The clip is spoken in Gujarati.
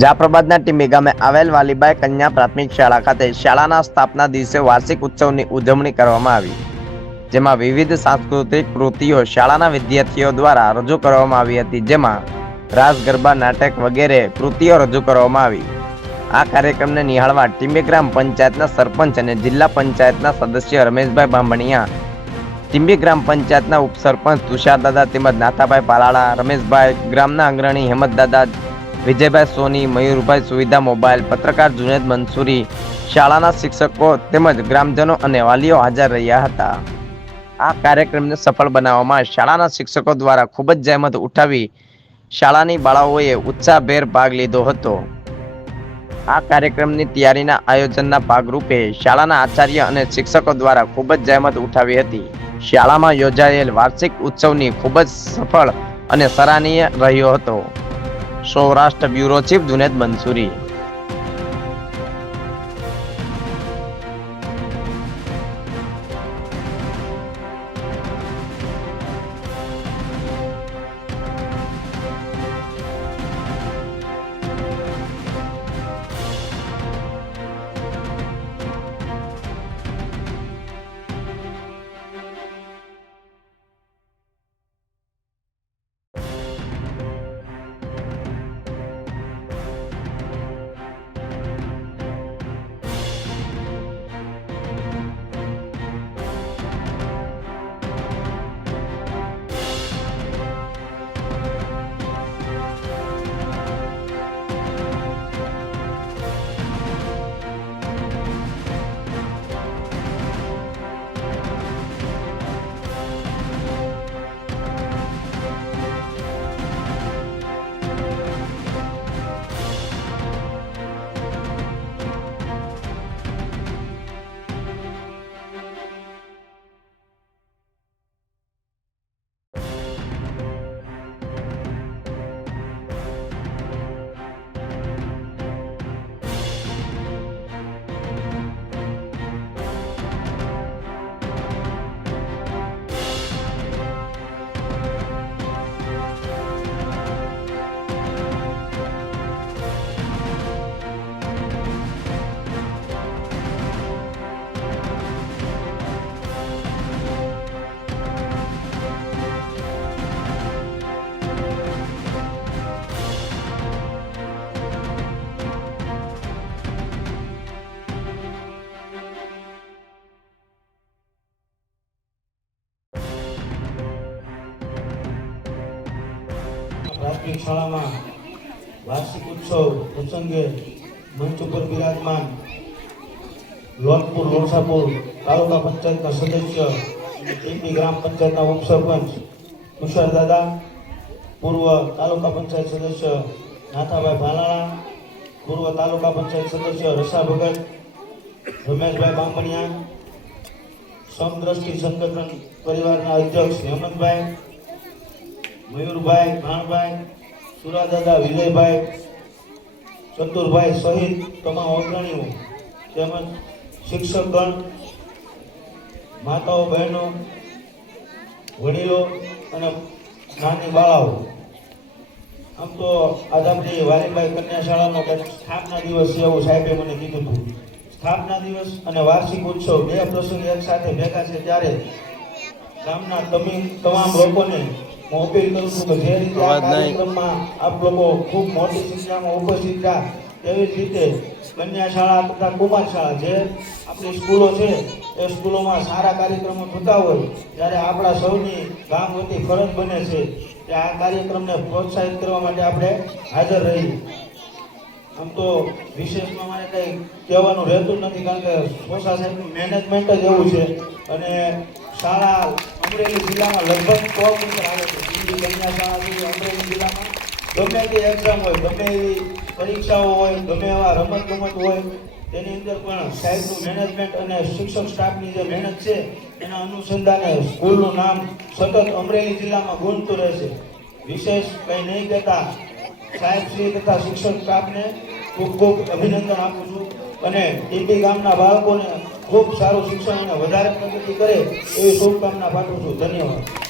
જાફરાબાદના ટીંબી ગામે આવેલ વાલીબાઈ કન્યા પ્રાથમિક શાળા ખાતે શાળાના સ્થાપના દિવસે વાર્ષિક ઉત્સવની ઉજવણી કરવામાં આવી, જેમાં વિવિધ સાંસ્કૃતિક કૃતિઓ શાળાના વિદ્યાર્થીઓ દ્વારા રજૂ કરવામાં આવી હતી, જેમાં રાસ ગરબા, નાટક વગેરે કૃતિઓ રજૂ કરવામાં આવી. આ કાર્યક્રમને નિહાળવા ટીંબી ગ્રામ પંચાયતના સરપંચ અને જિલ્લા પંચાયતના સદસ્ય રમેશભાઈ બાંભણિયા, ટીંબી ગ્રામ પંચાયતના ઉપસરપંચ તુષારદાદા તેમજ નાથાભાઈ પાલાળા, રમેશભાઈ, ગ્રામના અગ્રણી હેમંતદાદા, વિજયભાઈ સોની, મયુરભાઈ સુવિધા મોબાઈલ, પત્રકાર જુનેદ મંસૂરી, શાળાના શિક્ષકો તેમજ ગ્રામજનો અને વાલીઓ હાજર રહ્યા હતા. આ કાર્યક્રમને સફળ બનાવવામાં શાળાના શિક્ષકો દ્વારા ખૂબ જ જહેમત ઉઠાવી શાળાની બાળાઓએ ઉત્સાહભેર ભાગ લીધો હતો. આ કાર્યક્રમની તૈયારીના આયોજનના ભાગરૂપે શાળાના આચાર્ય અને શિક્ષકો દ્વારા ખૂબ જ જહેમત ઉઠાવી હતી. શાળામાં યોજાયેલ વાર્ષિક ઉત્સવની ખૂબ જ સફળ અને સરાહનીય રહ્યો હતો. Saurashtra bureau chief Junaid Mansuri. પ્રાથમિક શાળામાં વાર્ષિક ઉત્સવ પ્રસંગે મંચ ઉપર બિરાજમાન લોનપુર લોણસાપુર તાલુકા પંચાયતના સદસ્ય ટીંબી ગ્રામ પંચાયતના ઉપસરપંચ તુષારદાદા, પૂર્વ તાલુકા પંચાયત સદસ્ય નાથાભાઈ પાલાળા, પૂર્વ તાલુકા પંચાયત સદસ્ય રસા ભગત, રમેશભાઈ બાંભણિયા, સમદ્રષ્ટિ સંગઠન પરિવારના અધ્યક્ષ હેમંતભાઈ, મયુરભાઈ, ભાણભાઈ, સુરાદાદા, વિજયભાઈ, ચતુરભાઈ સહિત તમામ અગ્રણીઓ તેમજ શિક્ષકગણ, માતાઓ, બહેનો, વડીલો અને નાની બાળાઓ. આમ તો આજ આપણી વાલીબાઈ કન્યા શાળાનો સ્થાપના દિવસ છે એવું સાહેબે મને કીધું હતું. સ્થાપના દિવસ અને વાર્ષિક ઉત્સવ બે પ્રસંગ એક સાથે ભેગા છે ત્યારે ગામના તમામ લોકોને હું અપીલ કરું છું કે જે રીતે આ કાર્યક્રમમાં આપ લોકો ખૂબ મોટી સંખ્યામાં ઉપસ્થિત રહ્યા, તેવી જ રીતે કન્યા શાળા તથા કુમાર શાળા જે આપણી સ્કૂલો છે એ સ્કૂલોમાં સારા કાર્યક્રમો થતા હોય ત્યારે આપણા સૌની ગામ વતી ફરજ બને છે કે આ કાર્યક્રમને પ્રોત્સાહિત કરવા માટે આપણે હાજર રહીએ. આમ તો વિશેષમાં મારે કંઈ કહેવાનું રહેતું નથી, કારણ કે સોસા સાહેબનું મેનેજમેન્ટ જ એવું છે. અને શાળા અમરેલી જિલ્લામાં લગભગ 100 મીટર આવે છે. કન્યા શાળા અમરેલી જિલ્લામાં ગમે તે એક્ઝામ હોય, ગમે એવી પરીક્ષાઓ હોય, ગમે એવા રમત ગમત હોય, તેની અંદર પણ સાહેબનું મેનેજમેન્ટ અને શિક્ષક સ્ટાફની જે મહેનત છે એના અનુસંધાને સ્કૂલનું નામ સતત અમરેલી જિલ્લામાં ગુંજતું રહેશે. વિશેષ કંઈ નહીં કહેતા સાહેબશ્રી તથા શિક્ષક સ્ટાફને ખૂબ ખૂબ અભિનંદન આપું છું અને ટીંબી ગામના બાળકોને ખૂબ સારું શિક્ષણ અને વધારે પ્રગતિ કરે એવી શુભકામના પાઠવું છું. ધન્યવાદ.